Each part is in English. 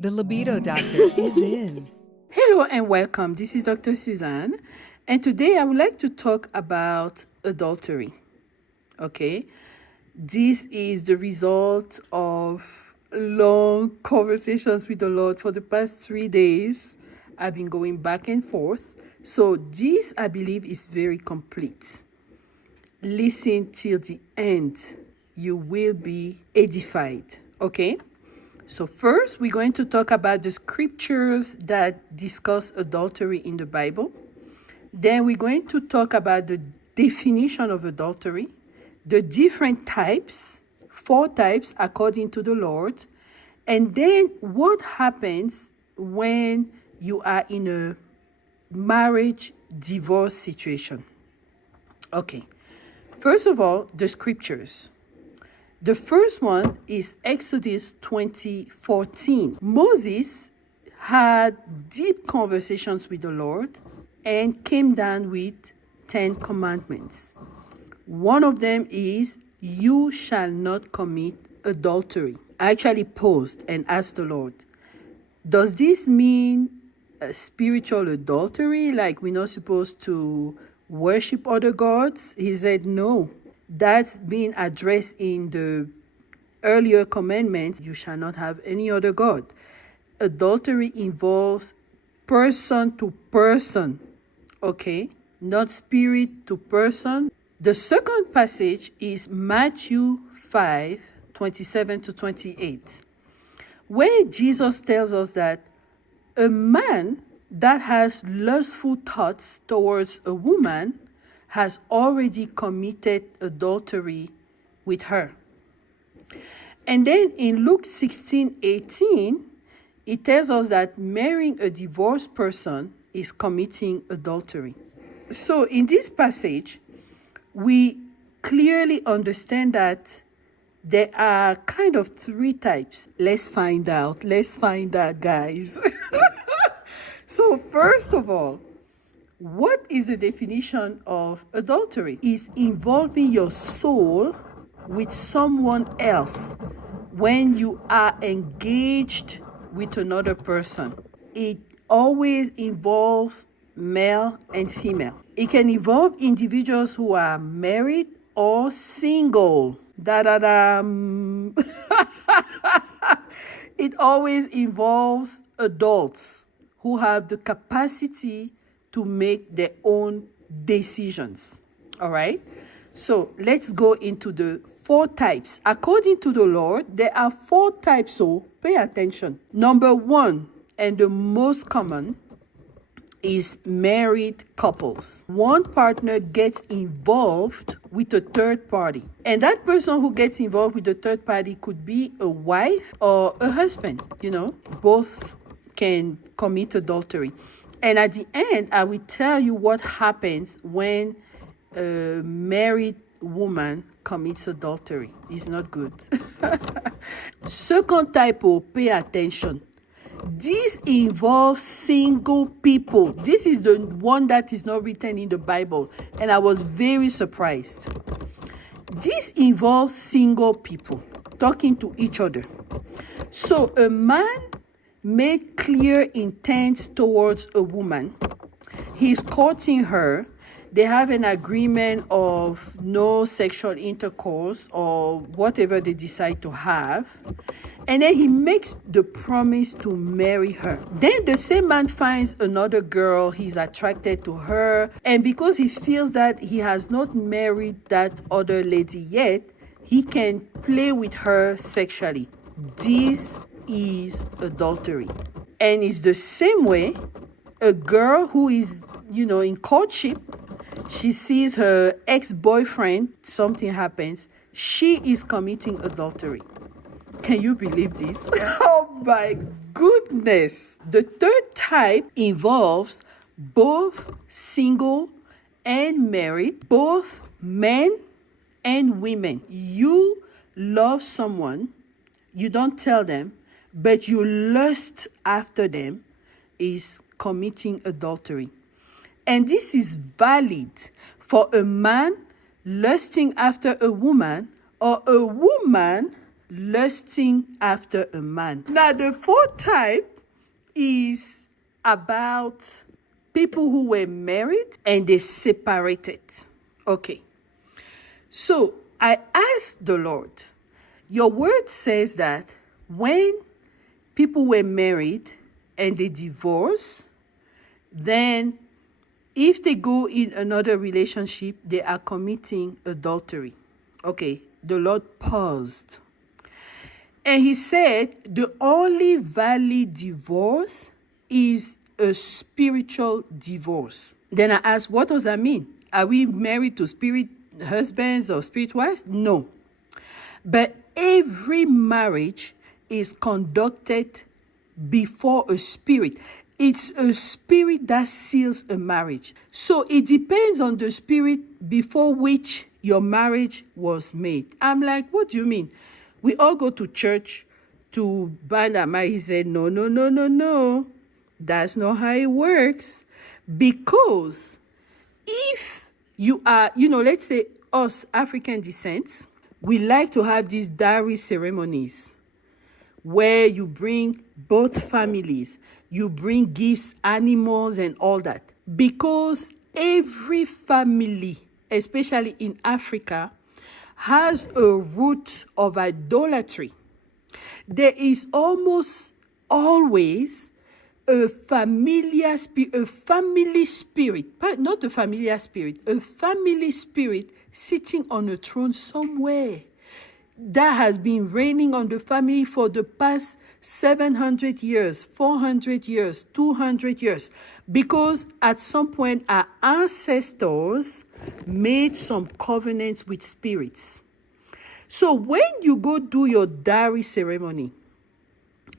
The Libido Doctor is in. Hello and welcome. This is Dr. Suzanne, and today I would like to talk about adultery. Okay, this is the result of long conversations with the Lord for the past 3 days. I've been going back and forth. So, this I believe is very complete. Listen till the end, you will be edified. Okay. So first, we're going to talk about the scriptures that discuss adultery in the Bible. Then we're going to talk about the definition of adultery, the different types, 4 types according to the Lord, and then what happens when you are in a marriage divorce situation. Okay, first of all, the scriptures. The first one is Exodus 20:14. Moses had deep conversations with the Lord and came down with 10 commandments. One of them is, you shall not commit adultery. I actually paused and asked the Lord, does this mean spiritual adultery, like we're not supposed to worship other gods? He said, no. That's being addressed in the earlier commandments. You shall not have any other god. Adultery involves person to person, okay? Not spirit to person. The second passage is Matthew 5:27-28, where Jesus tells us that a man that has lustful thoughts towards a woman has already committed adultery with her. And then in Luke 16:18, it tells us that marrying a divorced person is committing adultery. So in this passage, we clearly understand that there are kind of 3 types. Let's find out, guys. So first of all, what is the definition of adultery? Is involving your soul with someone else when you are engaged with another person. It always involves male and female. It can involve individuals who are married or single. It always involves adults who have the capacity to make their own decisions. All right. So let's go into the 4 types. According to the Lord, there are 4 types. So pay attention. Number 1, and the most common, is married couples. One partner gets involved with a third party. And that person who gets involved with the third party could be a wife or a husband. Both can commit adultery. And at the end, I will tell you what happens when a married woman commits adultery. It's not good. Second type, pay attention. This involves single people. This is the one that is not written in the Bible, and I was very surprised. This involves single people talking to each other. So a man made clear intent towards a woman. He's courting her. They have an agreement of no sexual intercourse or whatever they decide to have. And then he makes the promise to marry her. Then the same man finds another girl. He's attracted to her. And because he feels that he has not married that other lady yet, he can play with her sexually. This is adultery. And it's the same way a girl who is, in courtship, she sees her ex-boyfriend, something happens, she is committing adultery. Can you believe this? Oh my goodness. The third type involves both single and married, both men and women. You love someone, you don't tell them, but you lust after them, is committing adultery. And this is valid for a man lusting after a woman, or a woman lusting after a man. Now, the fourth type is about people who were married and they separated. Okay. So I asked the Lord, your word says that when people were married and they divorce, then if they go in another relationship, they are committing adultery. Okay, the Lord paused. And he said, the only valid divorce is a spiritual divorce. Then I asked, what does that mean? Are we married to spirit husbands or spirit wives? No. But every marriage is conducted before a spirit. It's a spirit that seals a marriage. So it depends on the spirit before which your marriage was made. I'm like, what do you mean? We all go to church to bind our marriage. He said, no. That's not how it works. Because if you are, let's say us African descent, we like to have these dowry ceremonies where you bring both families, you bring gifts, animals, and all that. Because every family, especially in Africa, has a root of idolatry. There is almost always a family spirit, not a familiar spirit, a family spirit sitting on a throne somewhere that has been reigning on the family for the past 700 years, 400 years, 200 years. Because at some point our ancestors made some covenants with spirits. So when you go do your dowry ceremony,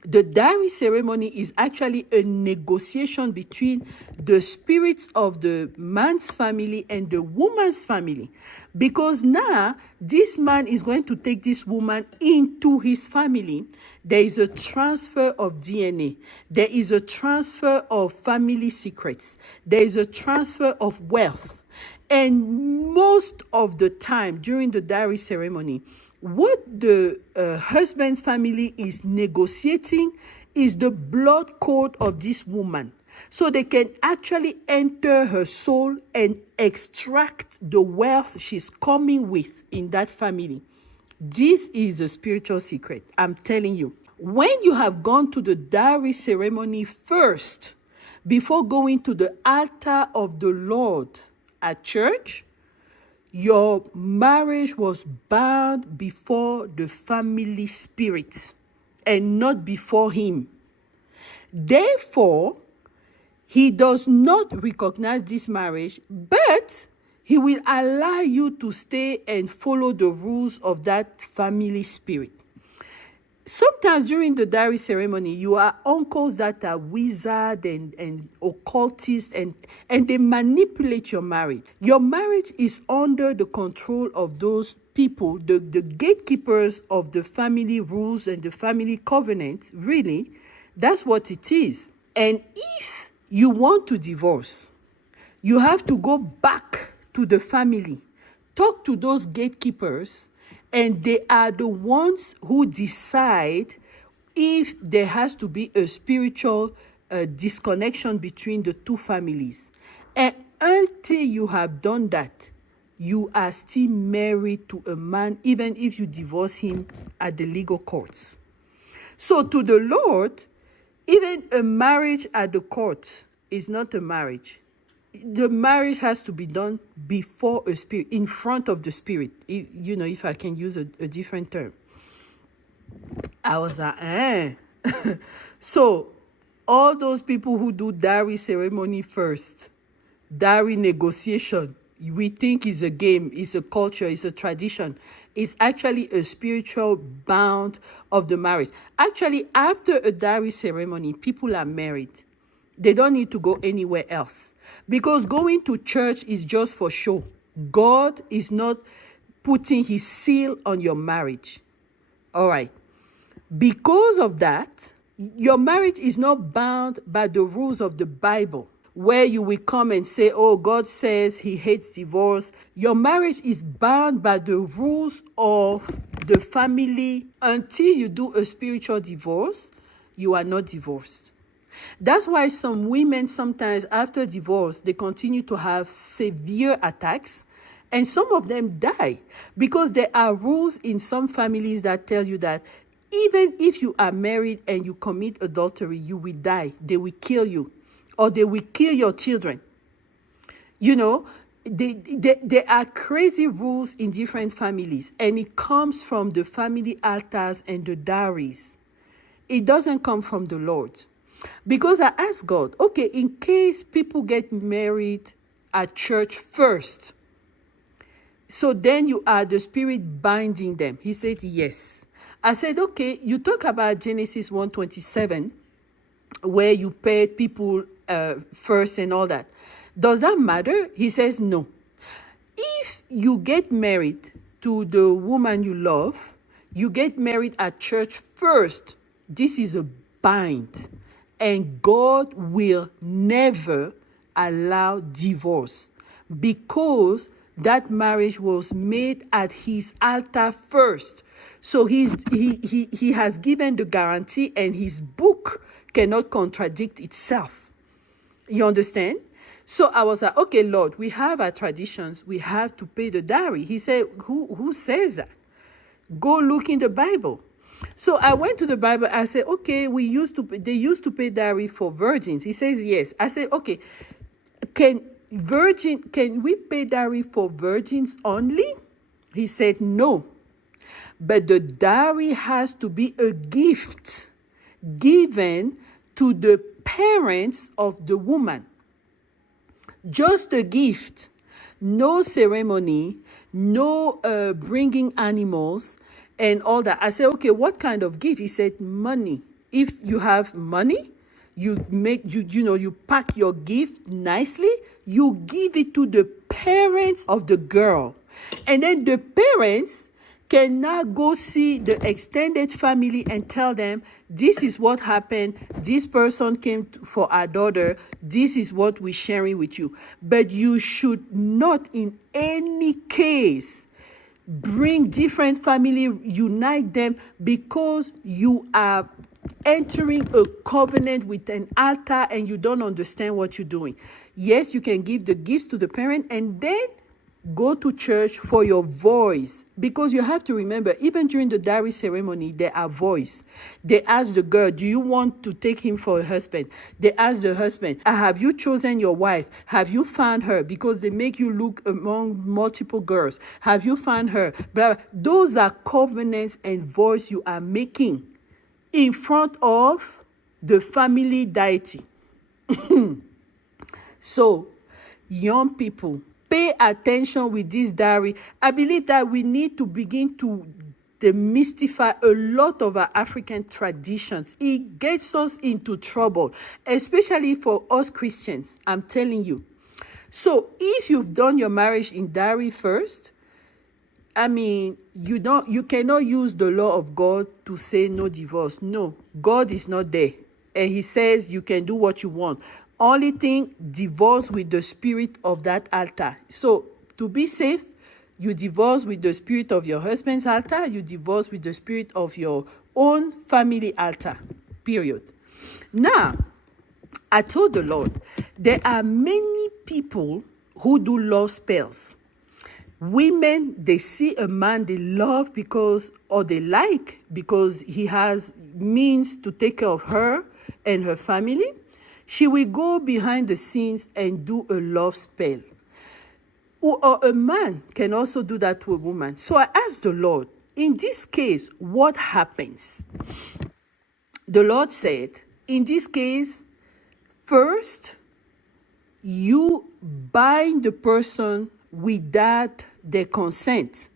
the dowry ceremony is actually a negotiation between the spirits of the man's family and the woman's family. Because now, this man is going to take this woman into his family. There is a transfer of DNA. There is a transfer of family secrets. There is a transfer of wealth. And most of the time during the dowry ceremony, what the husband's family is negotiating is the blood code of this woman. So they can actually enter her soul and extract the wealth she's coming with in that family. This is a spiritual secret, I'm telling you. When you have gone to the dowry ceremony first, before going to the altar of the Lord at church, your marriage was bound before the family spirit and not before him. Therefore, he does not recognize this marriage, but he will allow you to stay and follow the rules of that family spirit. Sometimes during the dowry ceremony, you are uncles that are wizards and occultists, and they manipulate your marriage. Your marriage is under the control of those people, the gatekeepers of the family rules and the family covenant. Really, that's what it is. And if you want to divorce, you have to go back to the family, talk to those gatekeepers, and they are the ones who decide if there has to be a spiritual disconnection between the two families. And until you have done that, you are still married to a man, even if you divorce him at the legal courts. So to the Lord, even a marriage at the court is not a marriage. The marriage has to be done before a spirit, in front of the spirit. If I can use a different term. I was like, So, all those people who do dowry ceremony first, dowry negotiation, we think is a game, is a culture, is a tradition. It's actually a spiritual bound of the marriage. Actually, after a dowry ceremony, people are married. They don't need to go anywhere else. Because going to church is just for show. God is not putting his seal on your marriage. All right. Because of that, your marriage is not bound by the rules of the Bible. where you will come and say, oh, God says he hates divorce. Your marriage is bound by the rules of the family. Until you do a spiritual divorce, you are not divorced. That's why some women sometimes after divorce, they continue to have severe attacks, and some of them die because there are rules in some families that tell you that even if you are married and you commit adultery, you will die. They will kill you, or they will kill your children. You know, there are crazy rules in different families, and it comes from the family altars and the dowries. It doesn't come from the Lord. Because I asked God, okay, in case people get married at church first, so then you are the Spirit binding them. He said, yes. I said, okay, you talk about Genesis 1:27, where you paid people first and all that. Does that matter? He says, no. If you get married to the woman you love, you get married at church first. This is a bind. And God will never allow divorce because that marriage was made at his altar first. So he has given the guarantee, and his book cannot contradict itself. You understand? So I was like, okay, Lord, we have our traditions. We have to pay the dowry. He said, who says that? Go look in the Bible. So I went to the Bible. I said, okay, they used to pay dowry for virgins. He says, yes. I said, okay, can we pay dowry for virgins only? He said, no. But the dowry has to be a gift given to the parents of the woman. Just a gift. No ceremony, no bringing animals, and all that. I said, okay, what kind of gift? He said, money. If you have money, you pack your gift nicely, you give it to the parents of the girl. And then the parents can now go see the extended family and tell them, this is what happened. This person came for our daughter. This is what we're sharing with you. But you should not in any case bring different family, unite them, because you are entering a covenant with an altar and you don't understand what you're doing. Yes, you can give the gifts to the parent and then go to church for your voice, because you have to remember, even during the dowry ceremony, there are voice. They ask the girl, do you want to take him for a husband? They ask the husband, have you chosen your wife? Have you found her? Because they make you look among multiple girls. Have you found her? Blah, blah. Those are covenants and voice you are making in front of the family deity. So, young people, pay attention with this dowry. I believe that we need to begin to demystify a lot of our African traditions. It gets us into trouble, especially for us Christians, I'm telling you. So if you've done your marriage in dowry first, I mean, you cannot use the law of God to say no divorce. No, God is not there. And he says you can do what you want. Only thing, divorce with the spirit of that altar. So to be safe, you divorce with the spirit of your husband's altar. You divorce with the spirit of your own family altar, period. Now, I told the Lord, there are many people who do love spells. Women, they see a man they love because, or they like because he has means to take care of her and her family. She will go behind the scenes and do a love spell. Or a man can also do that to a woman. So I asked the Lord, in this case, what happens? The Lord said, in this case, first, you bind the person without their consent.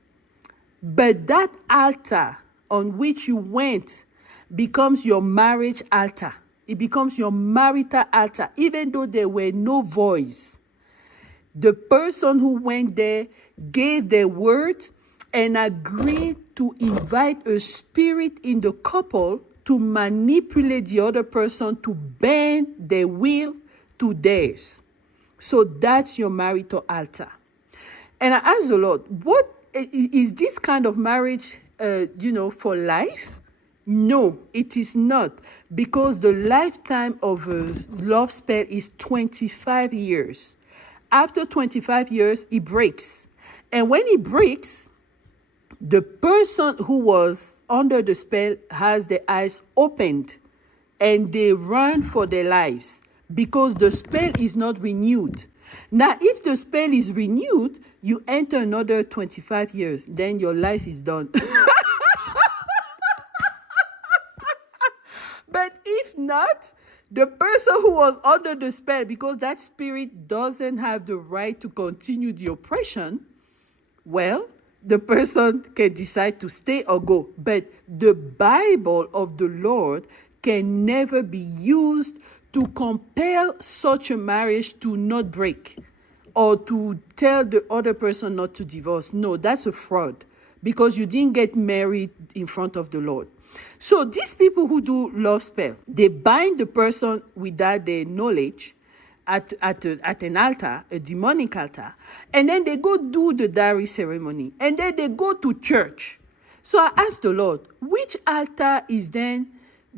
But that altar on which you went becomes your marriage altar. It becomes your marital altar, even though there were no voice. The person who went there gave their word and agreed to invite a spirit in the couple to manipulate the other person to bend their will to theirs. So that's your marital altar. And I asked the Lord, what is this kind of marriage, for life? No, it is not, because the lifetime of a love spell is 25 years. After 25 years, it breaks. And when it breaks, the person who was under the spell has their eyes opened and they run for their lives because the spell is not renewed. Now, if the spell is renewed, you enter another 25 years, then your life is done. But if not, the person who was under the spell, because that spirit doesn't have the right to continue the oppression, well, the person can decide to stay or go. But the Bible of the Lord can never be used to compel such a marriage to not break or to tell the other person not to divorce. No, that's a fraud, because you didn't get married in front of the Lord. So these people who do love spell, they bind the person without their knowledge at an altar, a demonic altar, and then they go do the dowry ceremony, and then they go to church. So I asked the Lord, which altar is then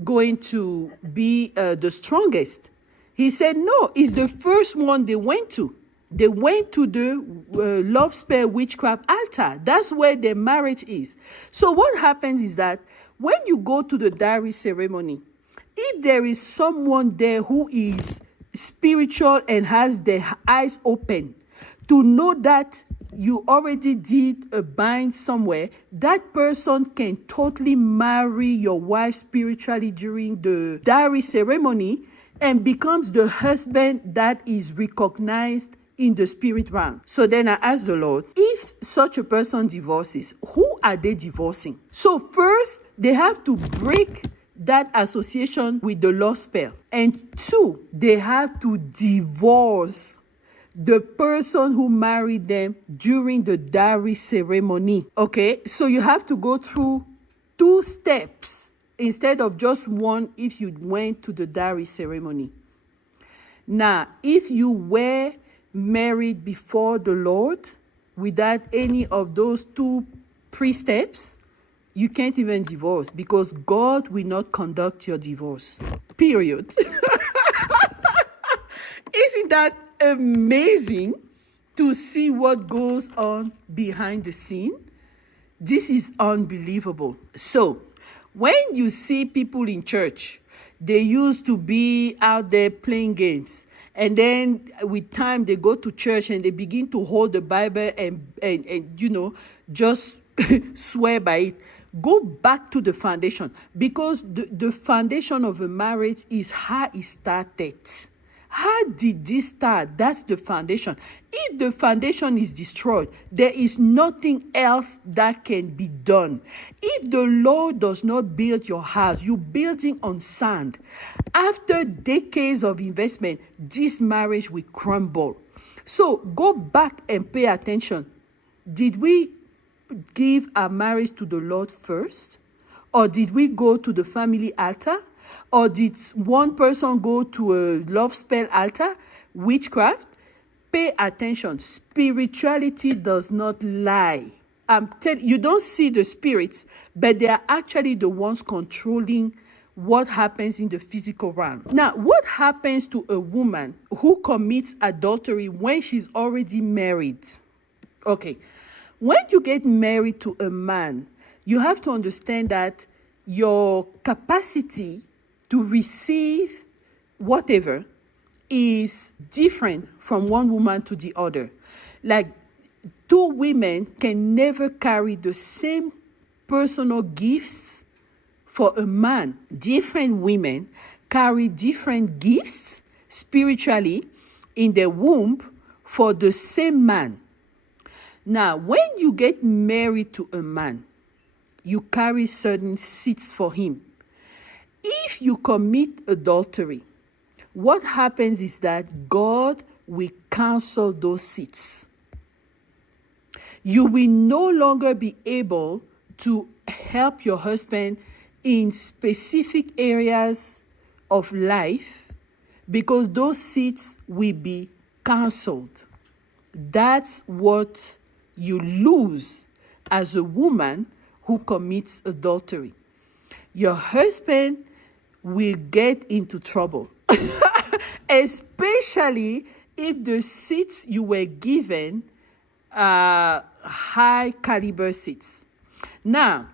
going to be the strongest? He said, no, it's the first one they went to. They went to the love spell witchcraft altar. That's where their marriage is. So what happens is that when you go to the dowry ceremony, if there is someone there who is spiritual and has their eyes open to know that you already did a bind somewhere, that person can totally marry your wife spiritually during the dowry ceremony and becomes the husband that is recognized in the spirit realm. So then I asked the Lord, if such a person divorces, who are they divorcing? So first, they have to break that association with the love spell. And two, they have to divorce the person who married them during the dowry ceremony. Okay, so you have to go through 2 steps instead of just one if you went to the dowry ceremony. Now, if you were married before the Lord without any of those 2 pre-steps, you can't even divorce, because God will not conduct your divorce. Period. Isn't that amazing to see what goes on behind the scene? This is unbelievable. So, when you see people in church, they used to be out there playing games. And then with time, they go to church and they begin to hold the Bible and just swear by it. Go back to the foundation, because the foundation of a marriage is how it started. How did this start? That's the foundation. If the foundation is destroyed, there is nothing else that can be done. If the Lord does not build your house, you're building on sand. After decades of investment, this marriage will crumble. So go back and pay attention. Did we give our marriage to the Lord first? Or did we go to the family altar? Or did one person go to a love spell altar? Witchcraft? Pay attention. Spirituality does not lie. You don't see the spirits, but they are actually the ones controlling what happens in the physical realm. Now, what happens to a woman who commits adultery when she's already married? Okay, when you get married to a man, you have to understand that your capacity to receive whatever is different from one woman to the other. Like, 2 women can never carry the same personal gifts for a man. Different women carry different gifts spiritually in their womb for the same man. Now, when you get married to a man, you carry certain seeds for him. If you commit adultery, what happens is that God will cancel those seeds. You will no longer be able to help your husband in specific areas of life because those seeds will be canceled. That's what you lose as a woman who commits adultery. Your husband will get into trouble, especially if the seeds you were given are high caliber seeds. Now,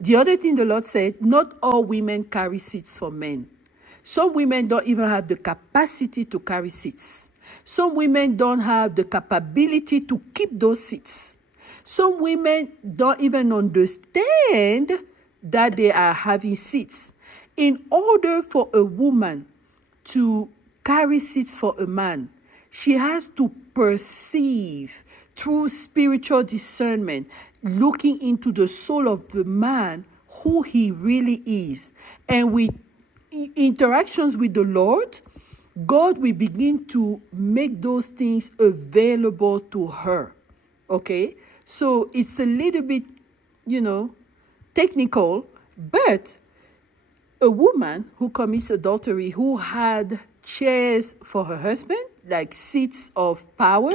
the other thing the Lord said, not all women carry seeds for men. Some women don't even have the capacity to carry seeds. Some women don't have the capability to keep those seeds. Some women don't even understand that they are having seeds. In order for a woman to carry seeds for a man, she has to perceive through spiritual discernment, looking into the soul of the man, who he really is. And with interactions with the Lord, God will begin to make those things available to her. Okay? So it's a little bit, technical, but a woman who commits adultery, who had chairs for her husband, like seats of power,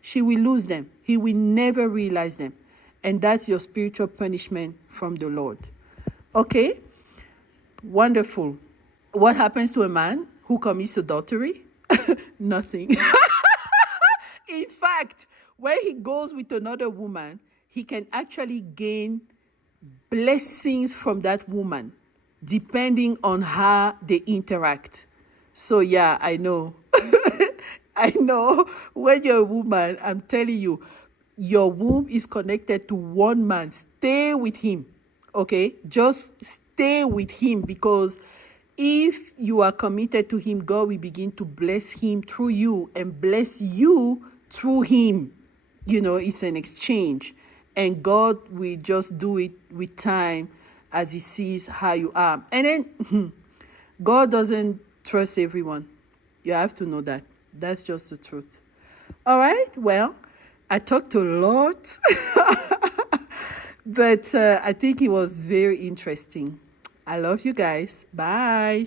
she will lose them. He will never realize them. And that's your spiritual punishment from the Lord. Okay? Wonderful. What happens to a man who commits adultery? Nothing. In fact, when he goes with another woman, he can actually gain blessings from that woman, depending on how they interact. So yeah, I know. I know. When you're a woman, I'm telling you, your womb is connected to one man. Stay with him. Okay? Just stay with him, because if you are committed to him, God will begin to bless him through you and bless you through him. It's an exchange. And God will just do it with time as he sees how you are. And then God doesn't trust everyone. You have to know that. That's just the truth. All right. Well, I talked a lot, but I think it was very interesting. I love you guys. Bye.